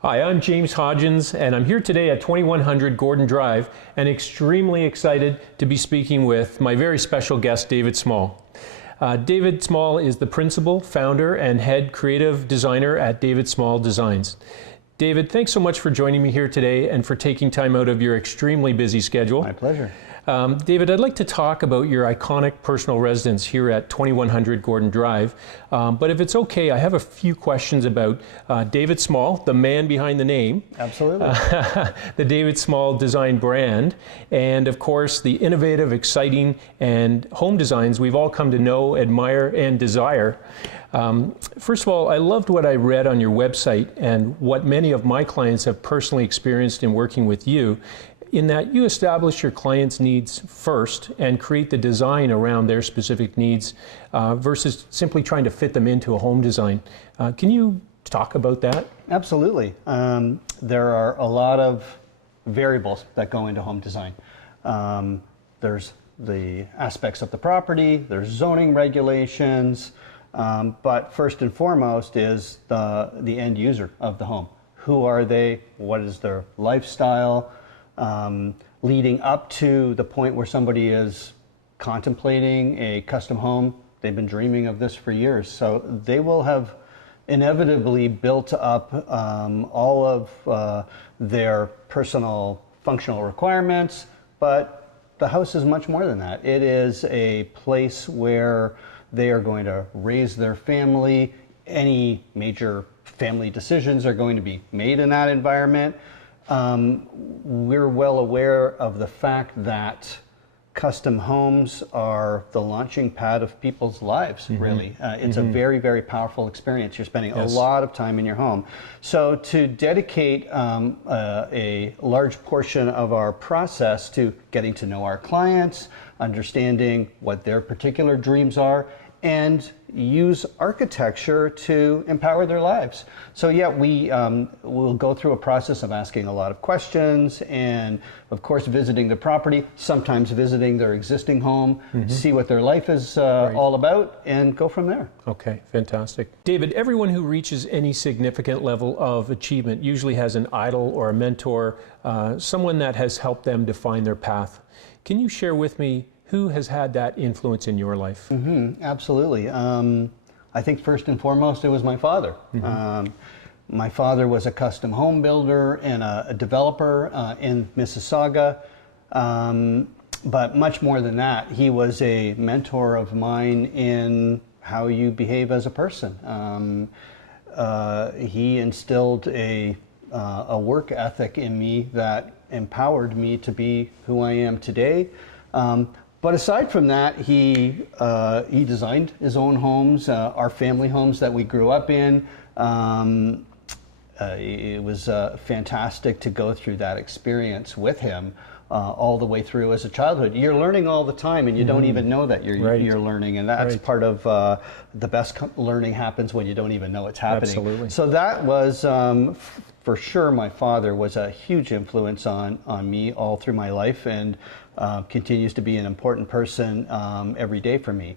Hi, I'm James Hodgins, and I'm here today at 2100 Gordon Drive, and extremely excited to be speaking with my very special guest, David Small. David Small is the principal, founder, and head creative designer at David Small Designs. David, thanks so much for joining me here today and for taking time out of your extremely busy schedule. My pleasure. David, I'd like to talk about your iconic personal residence here at 2100 Gordon Drive, but if it's okay, I have a few questions about David Small, the man behind the name. Absolutely. The David Small design brand, and of course the innovative, exciting, and home designs we've all come to know, admire, and desire. First of all, I loved what I read on your website and what many of my clients have personally experienced in working with you, in that you establish your clients' needs first and create the design around their specific needs versus simply trying to fit them into a home design. Can you talk about that? Absolutely. There are a lot of variables that go into home design. There's the aspects of the property, there's zoning regulations, but first and foremost is the end user of the home. Who are they? What is their lifestyle? Leading up to the point where somebody is contemplating a custom home. They've been dreaming of this for years, so they will have inevitably built up all of their personal functional requirements, but the house is much more than that. It is a place where they are going to raise their family. Any major family decisions are going to be made in that environment. We're well aware of the fact that custom homes are the launching pad of people's lives, really. It's a very, very powerful experience. You're spending a lot of time in your home. So to dedicate a large portion of our process to getting to know our clients, understanding what their particular dreams are, and use architecture to empower their lives. So yeah, we will go through a process of asking a lot of questions and of course visiting the property, sometimes visiting their existing home to see what their life is all about and go from there. Okay, fantastic. David, everyone who reaches any significant level of achievement usually has an idol or a mentor, someone that has helped them define their path. Can you share with me who has had that influence in your life? Absolutely. I think first and foremost it was my father. My father was a custom home builder and a developer in Mississauga, but much more than that, he was a mentor of mine in how you behave as a person. He instilled a work ethic in me that empowered me to be who I am today. But aside from that, he designed his own homes, our family homes that we grew up in. It was fantastic to go through that experience with him all the way through as a childhood. You're learning all the time, and you don't even know that you're learning, and that's part of the best learning happens when you don't even know it's happening. Absolutely. So that was, for sure, my father was a huge influence on me all through my life, and continues to be an important person every day for me.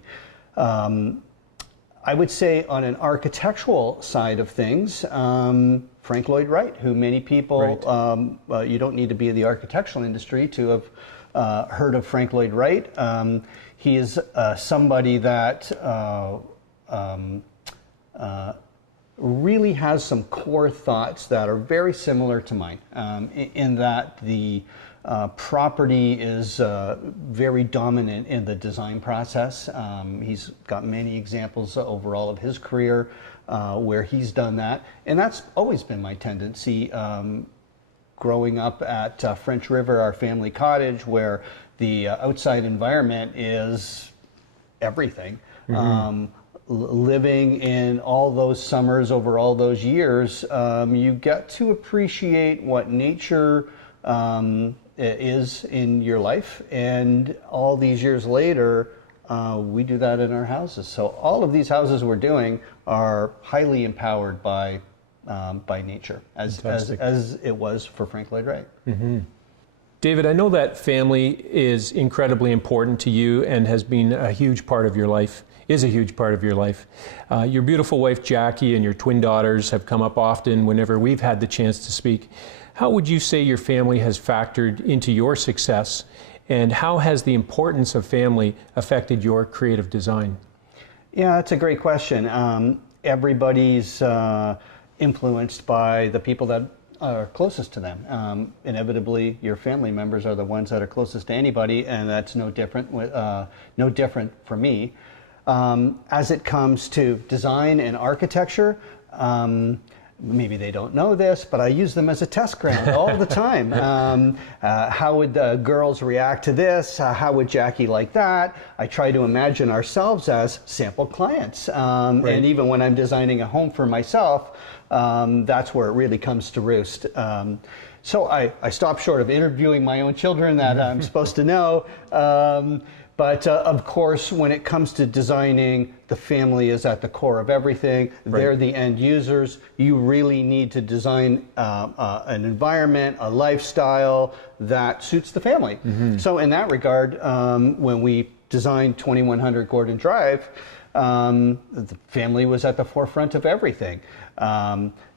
I would say on an architectural side of things, Frank Lloyd Wright, who many people, you don't need to be in the architectural industry to have heard of Frank Lloyd Wright. He is somebody that really has some core thoughts that are very similar to mine, in that the property is very dominant in the design process. He's got many examples over all of his career where he's done that, and that's always been my tendency. Growing up at French River, our family cottage, where the outside environment is everything. Living in all those summers over all those years, you get to appreciate what nature is in your life, and all these years later, we do that in our houses. So all of these houses we're doing are highly empowered by nature, as it was for Frank Lloyd Wright. David, I know that family is incredibly important to you and has been a huge part of your life. is a huge part of your life. Your beautiful wife, Jackie, and your twin daughters have come up often whenever we've had the chance to speak. How would you say your family has factored into your success, and how has the importance of family affected your creative design? Yeah, that's a great question. Everybody's influenced by the people that are closest to them. Inevitably, your family members are the ones that are closest to anybody, and that's no different for me. As it comes to design and architecture, maybe they don't know this, but I use them as a test ground all the time. How would the girls react to this? How would Jackie like that? I try to imagine ourselves as sample clients. Right. And even when I'm designing a home for myself, that's where it really comes to roost. So I stop short of interviewing my own children that I'm supposed to know. But of course, when it comes to designing, the family is at the core of everything. Right. They're the end users. You really need to design an environment, a lifestyle that suits the family. So in that regard, when we designed 2100 Gordon Drive, the family was at the forefront of everything.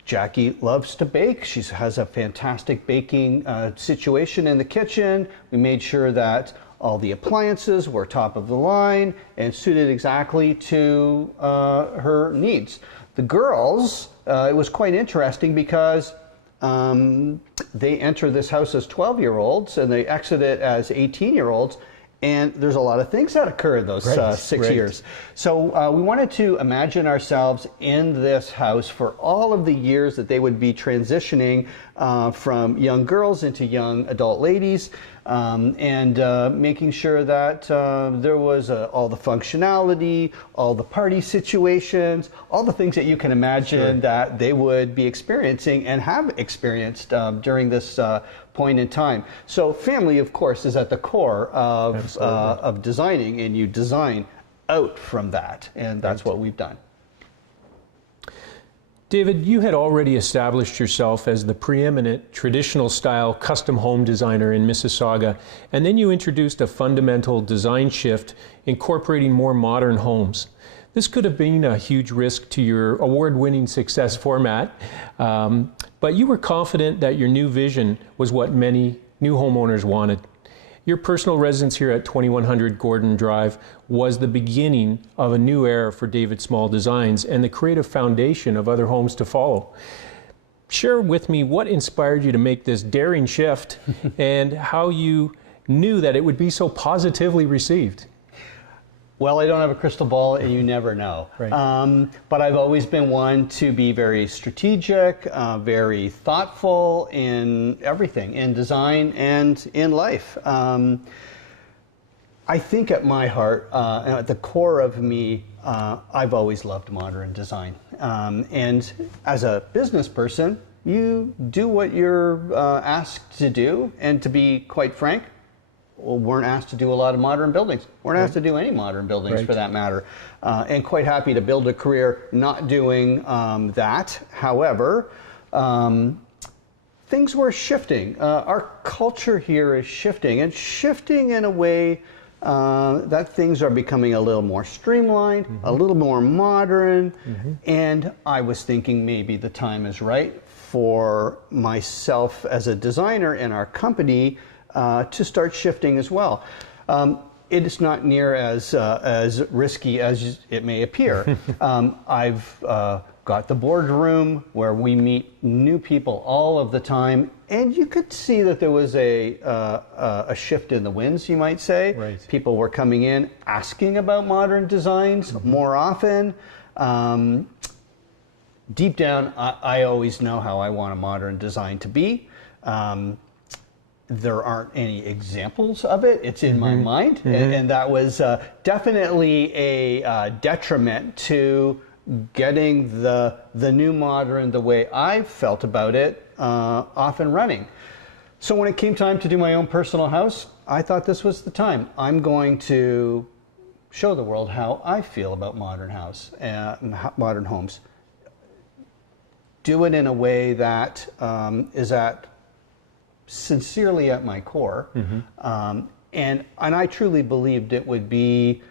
Jackie loves to bake. She has a fantastic baking situation in the kitchen. We made sure that all the appliances were top of the line and suited exactly to her needs. The girls, it was quite interesting because they enter this house as 12-year-olds and they exit it as 18-year-olds. And there's a lot of things that occur in those 6 years. So we wanted to imagine ourselves in this house for all of the years that they would be transitioning from young girls into young adult ladies, and making sure that there was all the functionality, all the party situations, all the things that you can imagine that they would be experiencing and have experienced during this point in time. So family, of course, is at the core of designing, and you design out from that, and that's what we've done. David, you had already established yourself as the preeminent traditional style custom home designer in Mississauga, and then you introduced a fundamental design shift incorporating more modern homes. This could have been a huge risk to your award-winning success format, but you were confident that your new vision was what many new homeowners wanted. Your personal residence here at 2100 Gordon Drive was the beginning of a new era for David Small Designs and the creative foundation of other homes to follow. Share with me what inspired you to make this daring shift and how you knew that it would be so positively received. Well, I don't have a crystal ball, and you never know. Right. But I've always been one to be very strategic, very thoughtful in everything, in design and in life. I think at my heart, at the core of me, I've always loved modern design. And as a business person, you do what you're asked to do, and to be quite frank, weren't asked to do a lot of modern buildings. Weren't asked to do any modern buildings for that matter. And quite happy to build a career not doing that. However, things were shifting. Our culture here is shifting, and shifting in a way that things are becoming a little more streamlined, a little more modern, and I was thinking maybe the time is right for myself as a designer and our company to start shifting as well. It is not near as risky as it may appear. I've got the boardroom where we meet new people all of the time, and you could see that there was a shift in the winds, you might say. Right. People were coming in asking about modern designs more often. Deep down, I always know how I want a modern design to be. There aren't any examples of it. It's in my mind, and that was definitely a detriment to getting the new modern the way I felt about it off and running. So when it came time to do my own personal house, I thought this was the time. I'm going to show the world how I feel about modern homes. Do it in a way that is sincerely at my core, and I truly believed it would be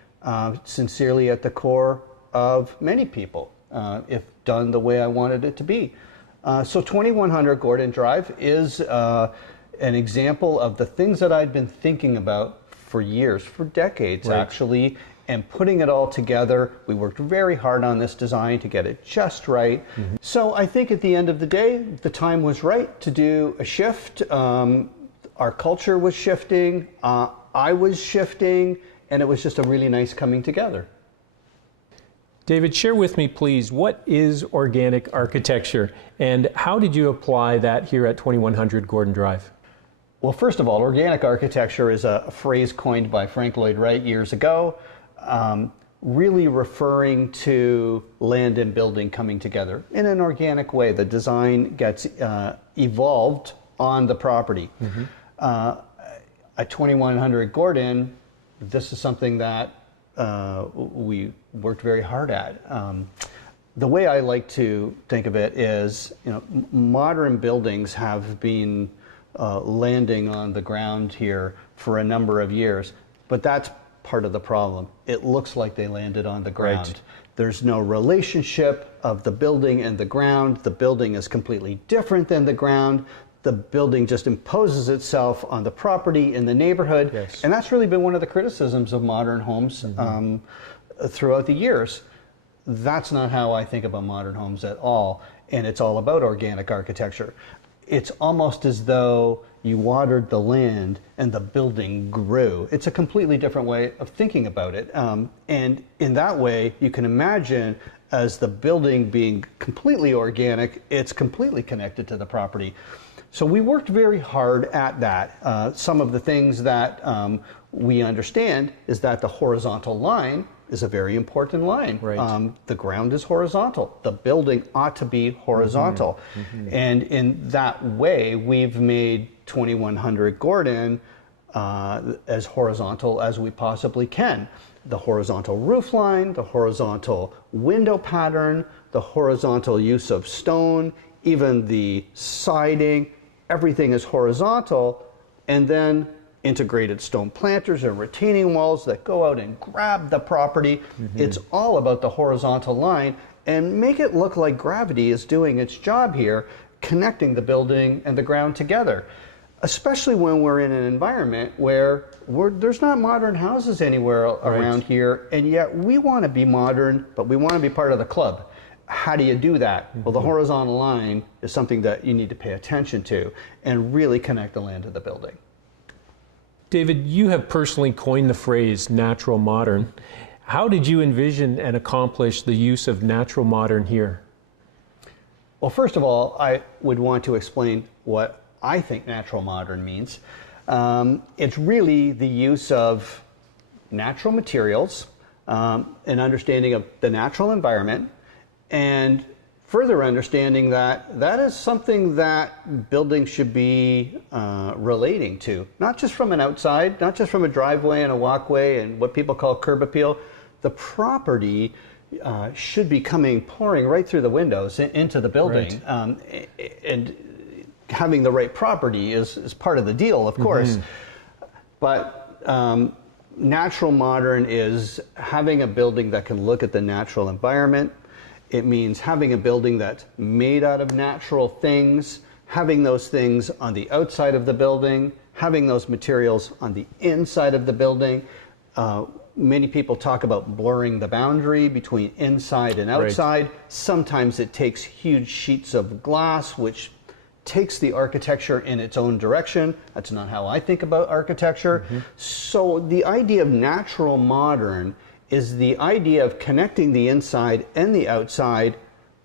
sincerely at the core of many people, if done the way I wanted it to be. So 2100 Gordon Drive is an example of the things that I'd been thinking about for years, for decades actually, and putting it all together. We worked very hard on this design to get it just right. So I think at the end of the day, the time was right to do a shift. Our culture was shifting, I was shifting, and it was just a really nice coming together. David, share with me, please, what is organic architecture and how did you apply that here at 2100 Gordon Drive? Well, first of all, organic architecture is a phrase coined by Frank Lloyd Wright years ago, really referring to land and building coming together in an organic way. The design gets evolved on the property. At 2100 Gordon, this is something that we worked very hard at. The way I like to think of it is, modern buildings have been landing on the ground here for a number of years, but that's part of the problem. It looks like they landed on the ground. Right. There's no relationship of the building and the ground. The building is completely different than the ground. The building just imposes itself on the property in the neighborhood. Yes. And that's really been one of the criticisms of modern homes throughout the years. That's not how I think about modern homes at all. And it's all about organic architecture. It's almost as though you watered the land and the building grew. It's a completely different way of thinking about it. And in that way, you can imagine as the building being completely organic, it's completely connected to the property. So we worked very hard at that. Some of the things that we understand is that the horizontal line is a very important line. Right. The ground is horizontal. The building ought to be horizontal. And in that way, we've made 2100 Gordon as horizontal as we possibly can. The horizontal roof line, the horizontal window pattern, the horizontal use of stone, even the siding, everything is horizontal, and then integrated stone planters or retaining walls that go out and grab the property. It's all about the horizontal line and make it look like gravity is doing its job here, connecting the building and the ground together. Especially when we're in an environment where there's not modern houses anywhere around here, and yet we want to be modern, but we want to be part of the club. How do you do that? Well, the horizontal line is something that you need to pay attention to and really connect the land to the building. David, you have personally coined the phrase natural modern. How did you envision and accomplish the use of natural modern here? Well, first of all, I would want to explain what I think natural modern means. It's really the use of natural materials, an understanding of the natural environment, and further understanding that that is something that buildings should be relating to, not just from an outside, not just from a driveway and a walkway and what people call curb appeal. The property should be pouring right through the windows into the building. Right. And having the right property is part of the deal, of course. But natural modern is having a building that can look at the natural environment. It means having a building that's made out of natural things, having those things on the outside of the building, having those materials on the inside of the building. Many people talk about blurring the boundary between inside and outside. Right. Sometimes it takes huge sheets of glass, which takes the architecture in its own direction. That's not how I think about architecture. So the idea of natural modern is the idea of connecting the inside and the outside,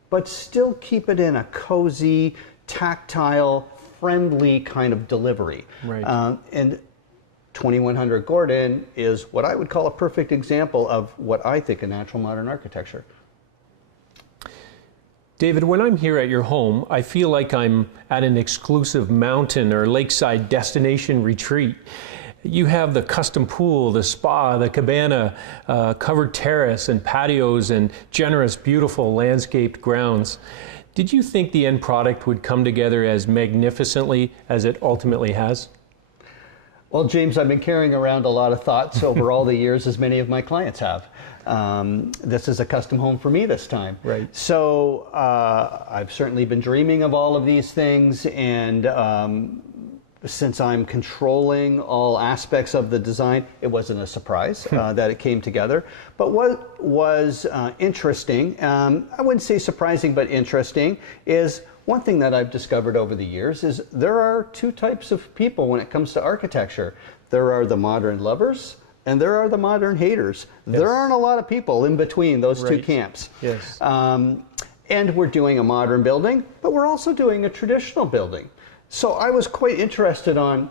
but still keep it in a cozy, tactile, friendly kind of delivery. Right. And 2100 Gordon is what I would call a perfect example of what I think of natural modern architecture. David, when I'm here at your home, I feel like I'm at an exclusive mountain or lakeside destination retreat. You have the custom pool, the spa, the cabana, covered terrace and patios and generous, beautiful landscaped grounds. Did you think the end product would come together as magnificently as it ultimately has? Well, James, I've been carrying around a lot of thoughts over all the years, as many of my clients have. This is a custom home for me this time. Right. So I've certainly been dreaming of all of these things, and since I'm controlling all aspects of the design, it wasn't a surprise that it came together. But what was interesting, I wouldn't say surprising, but interesting, is one thing that I've discovered over the years is there are two types of people when it comes to architecture. There are the modern lovers and there are the modern haters. Yes. There aren't a lot of people in between those two camps. Yes. And we're doing a modern building, but we're also doing a traditional building. So I was quite interested on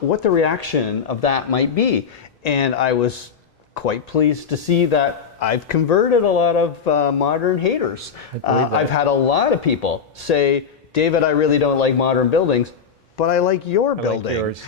what the reaction of that might be. And I was quite pleased to see that I've converted a lot of modern haters. I've had a lot of people say, David, I really don't like modern buildings, but I like your building. Like yours.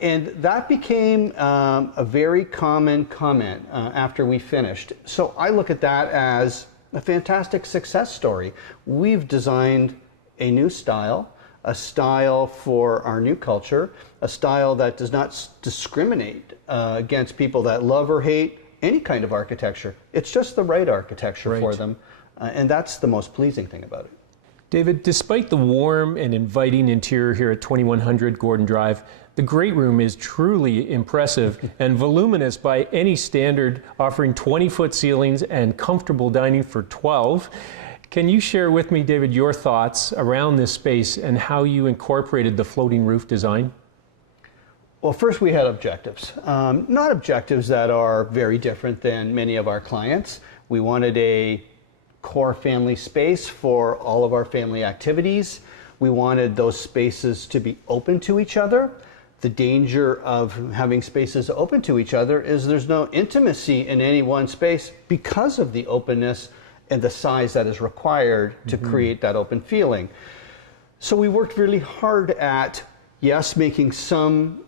And that became a very common comment after we finished. So I look at that as a fantastic success story. We've designed a new style, a style for our new culture, a style that does not discriminate against people that love or hate any kind of architecture. It's just the right architecture for them, and that's the most pleasing thing about it. David, despite the warm and inviting interior here at 2100 Gordon Drive, the great room is truly impressive and voluminous by any standard, offering 20-foot ceilings and comfortable dining for 12. Can you share with me, David, your thoughts around this space and how you incorporated the floating roof design? Well, first we had objectives. Not objectives that are very different than many of our clients. We wanted a core family space for all of our family activities. We wanted those spaces to be open to each other. The danger of having spaces open to each other is there's no intimacy in any one space because of the openness and the size that is required to create that open feeling. So we worked really hard at, yes, making some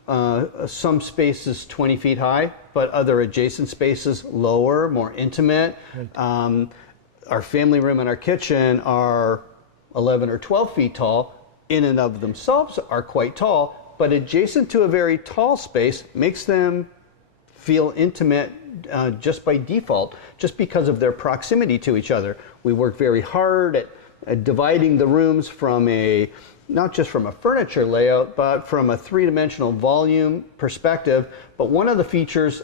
spaces 20 feet high, but other adjacent spaces lower, more intimate. Our family room and our kitchen are 11 or 12 feet tall, in and of themselves are quite tall, but adjacent to a very tall space makes them feel intimate just by default, just because of their proximity to each other. We work very hard at dividing the rooms from not just from a furniture layout, but from a three-dimensional volume perspective. But one of the features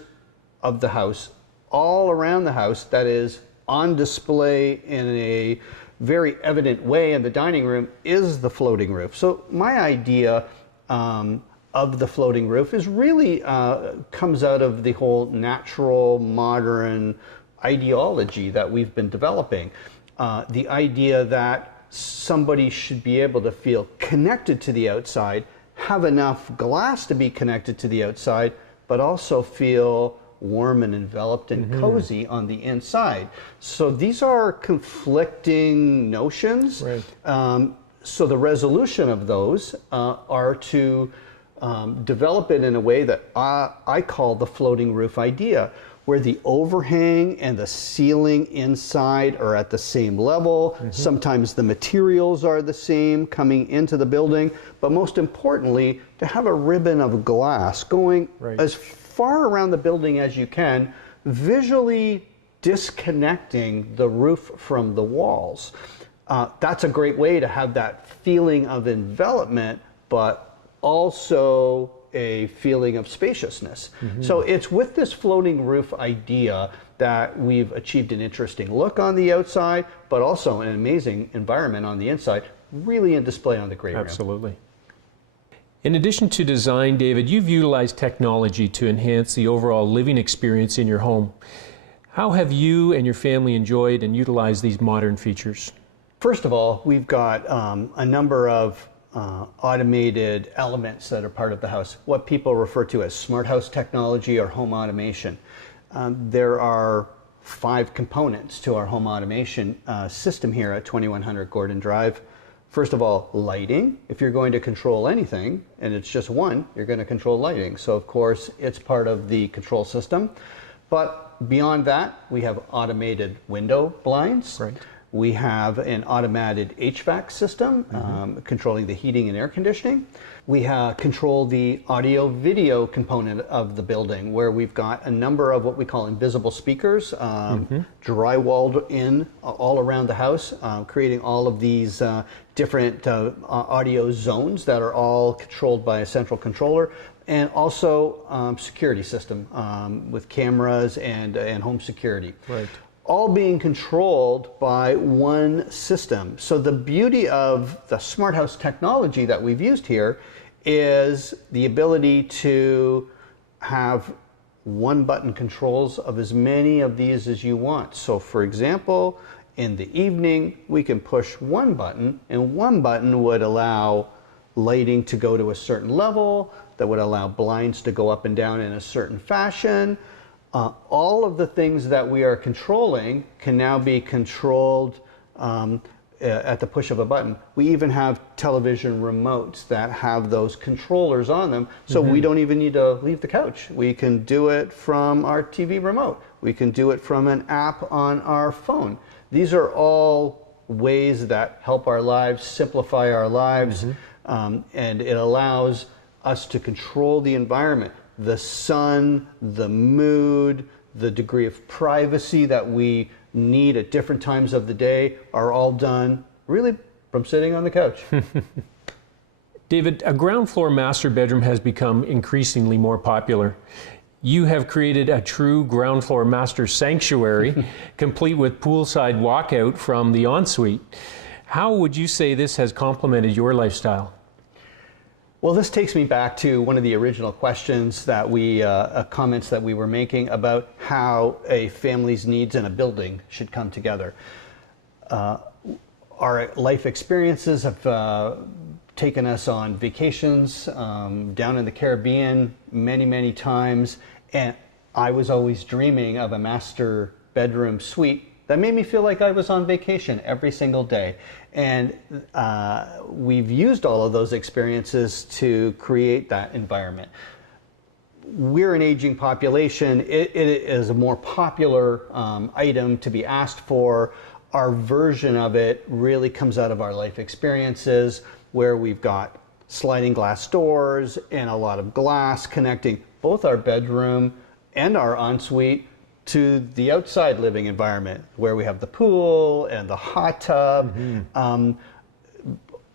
of the house, all around the house, that is on display in a very evident way in the dining room, is the floating roof. So my idea of the floating roof is really comes out of the whole natural modern ideology that we've been developing. The idea that somebody should be able to feel connected to the outside, have enough glass to be connected to the outside, but also feel warm and enveloped and cozy on the inside. So these are conflicting notions. So the resolution of those are to develop it in a way that I call the floating roof idea, where the overhang and the ceiling inside are at the same level. Sometimes the materials are the same coming into the building, but most importantly, to have a ribbon of glass going as far around the building as you can, visually disconnecting the roof from the walls. That's a great way to have that feeling of envelopment, but also a feeling of spaciousness. So it's with this floating roof idea that we've achieved an interesting look on the outside, but also an amazing environment on the inside, really in display on the great room. Absolutely. In addition to design, David, you've utilized technology to enhance the overall living experience in your home. How have you and your family enjoyed and utilized these modern features? First of all, we've got a number of automated elements that are part of the house, what people refer to as smart house technology or home automation. There are 5 components to our home automation system here at 2100 Gordon Drive. First of all, lighting. If you're going to control anything, and it's just one, you're going to control lighting. So of course, it's part of the control system. But beyond that, we have automated window blinds. We have an automated HVAC system controlling the heating and air conditioning. We control the audio-video component of the building, where we've got a number of what we call invisible speakers drywalled in all around the house, creating all of these different audio zones that are all controlled by a central controller, and also security system with cameras and home security. Right. All being controlled by one system. So the beauty of the smart house technology that we've used here is the ability to have one button controls of as many of these as you want. So for example, in the evening, we can push one button, and one button would allow lighting to go to a certain level, that would allow blinds to go up and down in a certain fashion. All of the things that we are controlling can now be controlled at the push of a button. We even have television remotes that have those controllers on them, so we don't even need to leave the couch. We can do it from our TV remote. We can do it from an app on our phone. These are all ways that help our lives, simplify our lives, and it allows us to control the environment. The sun, the mood, the degree of privacy that we need at different times of the day are all done really from sitting on the couch. David, a ground floor master bedroom has become increasingly more popular. You have created a true ground floor master sanctuary, complete with poolside walkout from the ensuite. How would you say this has complemented your lifestyle? Well, this takes me back to one of the original questions that comments that we were making about how a family's needs in a building should come together. Our life experiences have taken us on vacations down in the Caribbean many times, and I was always dreaming of a master bedroom suite that made me feel like I was on vacation every single day. And we've used all of those experiences to create that environment. We're an aging population. It is a more popular item to be asked for. Our version of it really comes out of our life experiences, where we've got sliding glass doors and a lot of glass connecting both our bedroom and our ensuite to the outside living environment, where we have the pool and the hot tub.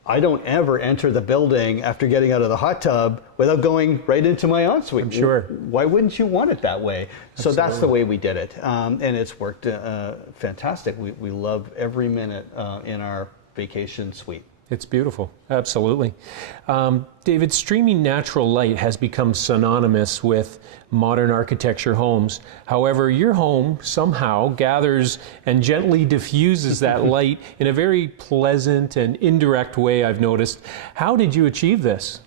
I don't ever enter the building after getting out of the hot tub without going right into my ensuite. I'm sure. Why wouldn't you want it that way? So Absolutely. that's the way we did it, and it's worked fantastic. We love every minute in our vacation suite. It's beautiful, absolutely. David, streaming natural light has become synonymous with modern architecture homes. However, your home somehow gathers and gently diffuses that light in a very pleasant and indirect way, I've noticed. How did you achieve this?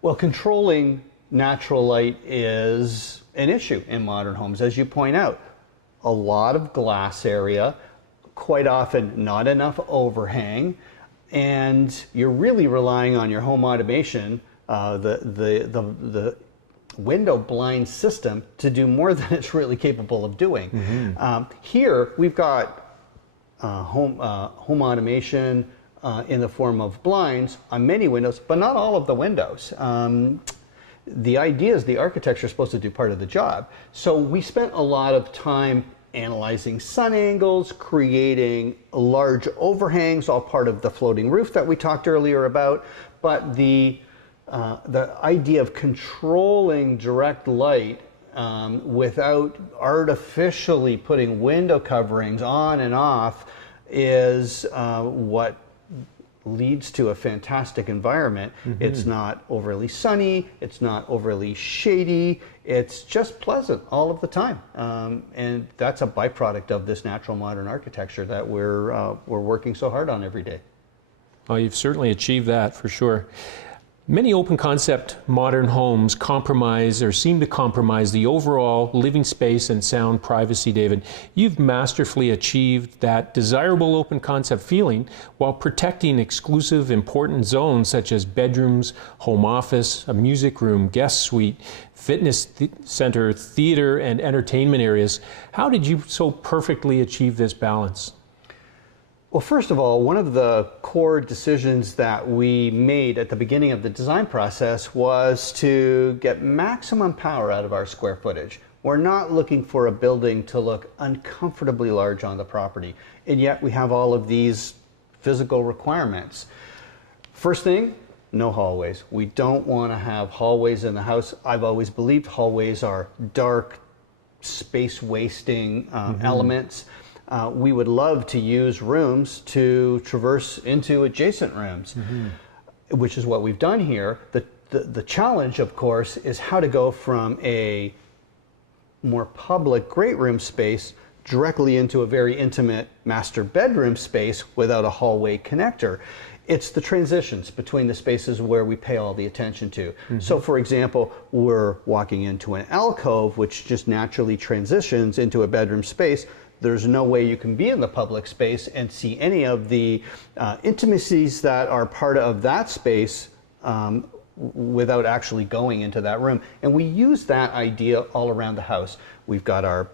Well, controlling natural light is an issue in modern homes, as you point out. A lot of glass area, quite often not enough overhang, and you're really relying on your home automation, the window blind system, to do more than it's really capable of doing. Here we've got home automation in the form of blinds on many windows, but not all of the windows. The idea is the architecture is supposed to do part of the job. So we spent a lot of time analyzing sun angles, creating large overhangs, all part of the floating roof that we talked earlier about. But the idea of controlling direct light without artificially putting window coverings on and off is what leads to a fantastic environment. It's not overly sunny, it's not overly shady, it's just pleasant all of the time. And that's a byproduct of this natural modern architecture that we're working so hard on every day. Oh, you've certainly achieved that for sure. Many open concept modern homes compromise or seem to compromise the overall living space and sound privacy, David. You've masterfully achieved that desirable open concept feeling while protecting exclusive important zones such as bedrooms, home office, a music room, guest suite, fitness center, theater, and entertainment areas. How did you so perfectly achieve this balance? Well, first of all, one of the core decisions that we made at the beginning of the design process was to get maximum power out of our square footage. We're not looking for a building to look uncomfortably large on the property, and yet we have all of these physical requirements. First thing, no hallways. We don't want to have hallways in the house. I've always believed hallways are dark, space-wasting elements. We would love to use rooms to traverse into adjacent rooms, which is what we've done here. The challenge, of course, is how to go from a more public great room space directly into a very intimate master bedroom space without a hallway connector. It's the transitions between the spaces where we pay all the attention to. So for example, we're walking into an alcove, which just naturally transitions into a bedroom space. There's no way you can be in the public space and see any of the intimacies that are part of that space without actually going into that room. And we use that idea all around the house. We've got our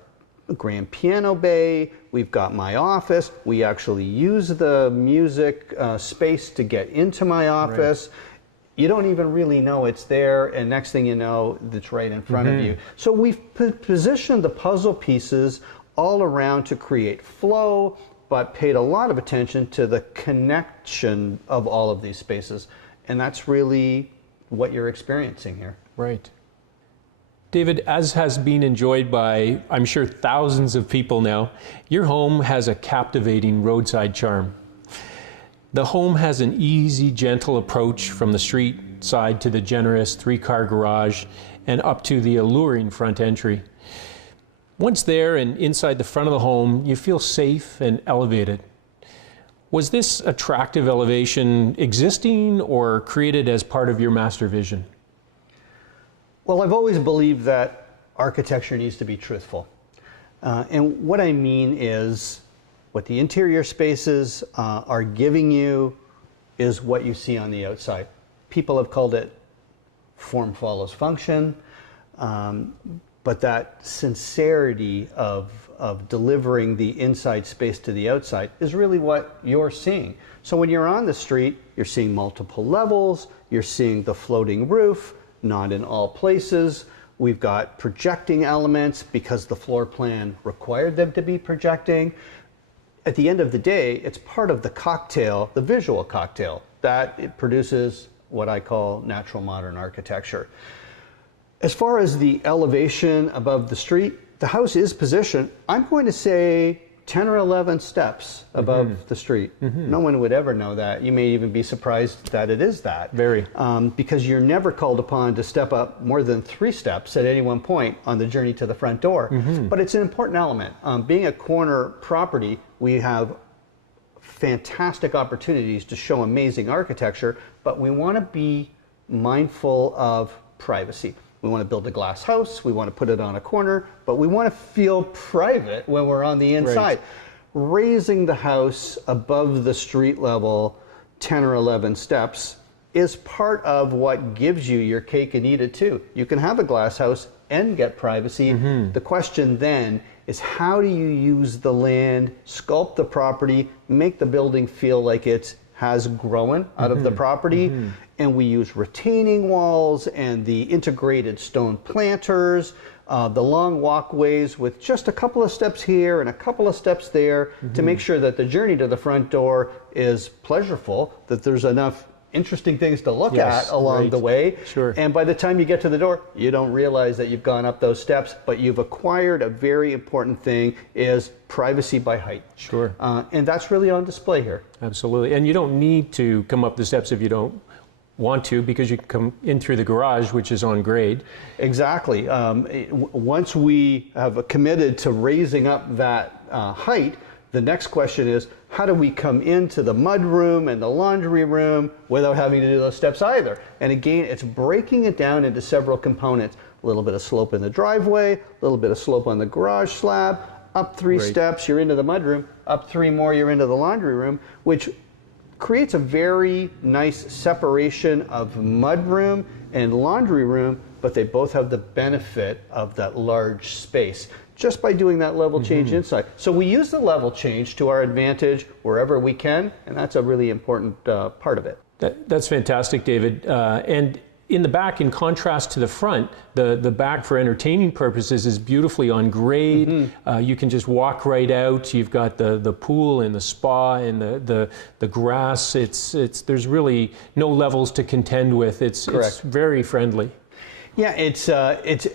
grand piano bay, we've got my office, we actually use the music space to get into my office. Right. You don't even really know it's there, and next thing you know, it's right in front of you. So we've positioned the puzzle pieces all around to create flow, but paid a lot of attention to the connection of all of these spaces. And that's really what you're experiencing here. Right. David, as has been enjoyed by, I'm sure, thousands of people now, your home has a captivating roadside charm. The home has an easy, gentle approach from the street side to the generous 3-car garage and up to the alluring front entry. Once there and inside the front of the home, you feel safe and elevated. Was this attractive elevation existing or created as part of your master vision? Well, I've always believed that architecture needs to be truthful. And what I mean is what the interior spaces are giving you is what you see on the outside. People have called it form follows function, but that sincerity of delivering the inside space to the outside is really what you're seeing. So when you're on the street, you're seeing multiple levels, you're seeing the floating roof, not in all places. We've got projecting elements because the floor plan required them to be projecting. At the end of the day, it's part of the cocktail, the visual cocktail, that it produces what I call natural modern architecture. As far as the elevation above the street, the house is positioned, I'm going to say 10 or 11 steps above the street. No one would ever know that. You may even be surprised that it is that. Very. Because you're never called upon to step up more than 3 steps at any one point on the journey to the front door. But it's an important element. Being a corner property, we have fantastic opportunities to show amazing architecture, but we want to be mindful of privacy. We want to build a glass house, we want to put it on a corner, but we want to feel private when we're on the inside. Right. Raising the house above the street level 10 or 11 steps is part of what gives you your cake and eat it too. You can have a glass house and get privacy. The question then is, how do you use the land, sculpt the property, make the building feel like it has grown out of the property? And we use retaining walls and the integrated stone planters, the long walkways with just a couple of steps here and a couple of steps there to make sure that the journey to the front door is pleasurable, that there's enough interesting things to look at along the way. Sure. And by the time you get to the door, you don't realize that you've gone up those steps, but you've acquired a very important thing, is privacy by height. Sure. And that's really on display here. Absolutely. And you don't need to come up the steps if you don't want to, because you can come in through the garage, which is on grade. Exactly. Once we have committed to raising up that height, the next question is, how do we come into the mud room and the laundry room without having to do those steps either? And again, it's breaking it down into several components. A little bit of slope in the driveway, a little bit of slope on the garage slab, up 3 steps, you're into the mud room, up 3 more, you're into the laundry room, which creates a very nice separation of mud room and laundry room, but they both have the benefit of that large space. just by doing that level change inside. So we use the level change to our advantage wherever we can, and that's a really important part of it. That's fantastic, David. And in the back, in contrast to the front, the back for entertaining purposes is beautifully on grade. You can just walk right out. You've got the pool and the spa and the grass. There's really no levels to contend with. It's very friendly. Yeah, it's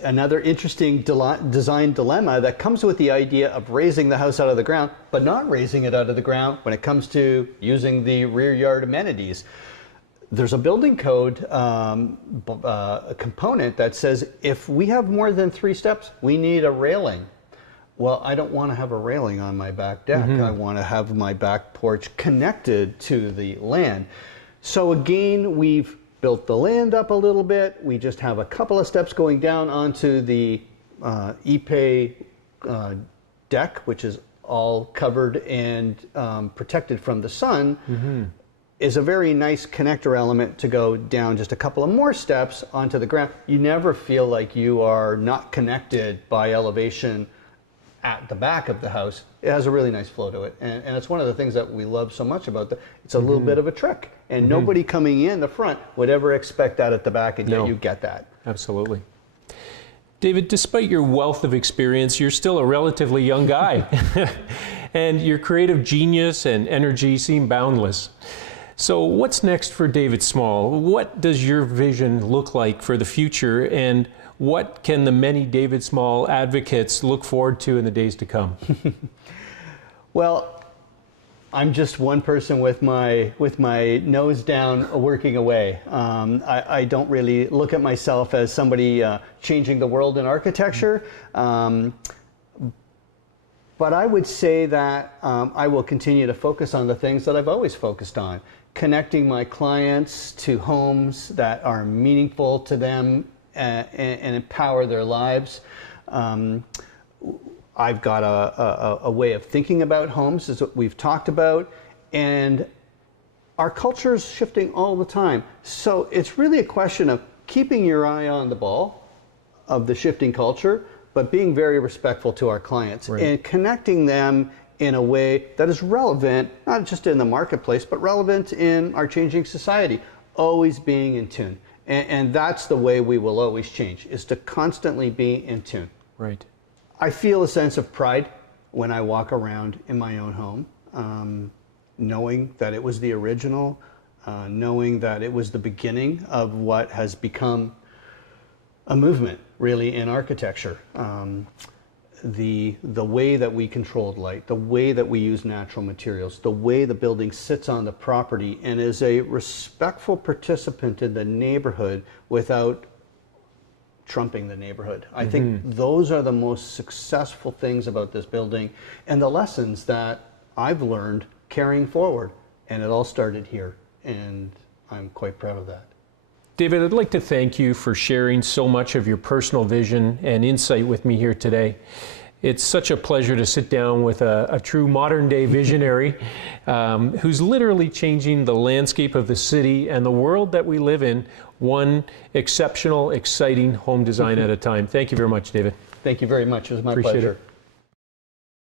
another interesting design dilemma that comes with the idea of raising the house out of the ground, but not raising it out of the ground when it comes to using the rear yard amenities. There's a building code a component that says if we have more than 3 steps, we need a railing. Well, I don't want to have a railing on my back deck. I want to have my back porch connected to the land. So again, we've built the land up a little bit. We just have a couple of steps going down onto the Ipe deck, which is all covered and protected from the sun. Is a very nice connector element to go down just a couple of more steps onto the ground. You never feel like you are not connected by elevation at the back of the house. It has a really nice flow to it. And it's one of the things that we love so much about it. It's a little bit of a trick. And nobody coming in the front would ever expect that at the back, and yet you get that. Absolutely. David, despite your wealth of experience, you're still a relatively young guy. And your creative genius and energy seem boundless. So what's next for David Small? What does your vision look like for the future, and what can the many David Small advocates look forward to in the days to come? Well, I'm just one person with my nose down working away. I don't really look at myself as somebody changing the world in architecture. But I would say that I will continue to focus on the things that I've always focused on. Connecting my clients to homes that are meaningful to them and empower their lives. I've got a way of thinking about homes, is what we've talked about, and our culture is shifting all the time. So it's really a question of keeping your eye on the ball of the shifting culture, but being very respectful to our clients and connecting them in a way that is relevant, not just in the marketplace, but relevant in our changing society, always being in tune. And that's the way we will always change, is to constantly be in tune. Right. I feel a sense of pride when I walk around in my own home, knowing that it was the original, knowing that it was the beginning of what has become a movement, really, in architecture. The way that we controlled light, the way that we use natural materials, the way the building sits on the property and is a respectful participant in the neighborhood without trumping the neighborhood. I think those are the most successful things about this building and the lessons that I've learned carrying forward. And it all started here, and I'm quite proud of that. David, I'd like to thank you for sharing so much of your personal vision and insight with me here today. It's such a pleasure to sit down with a true modern-day visionary who's literally changing the landscape of the city and the world that we live in, one exceptional, exciting home design at a time. Thank you very much, David. Thank you very much. It was my Appreciate pleasure. it.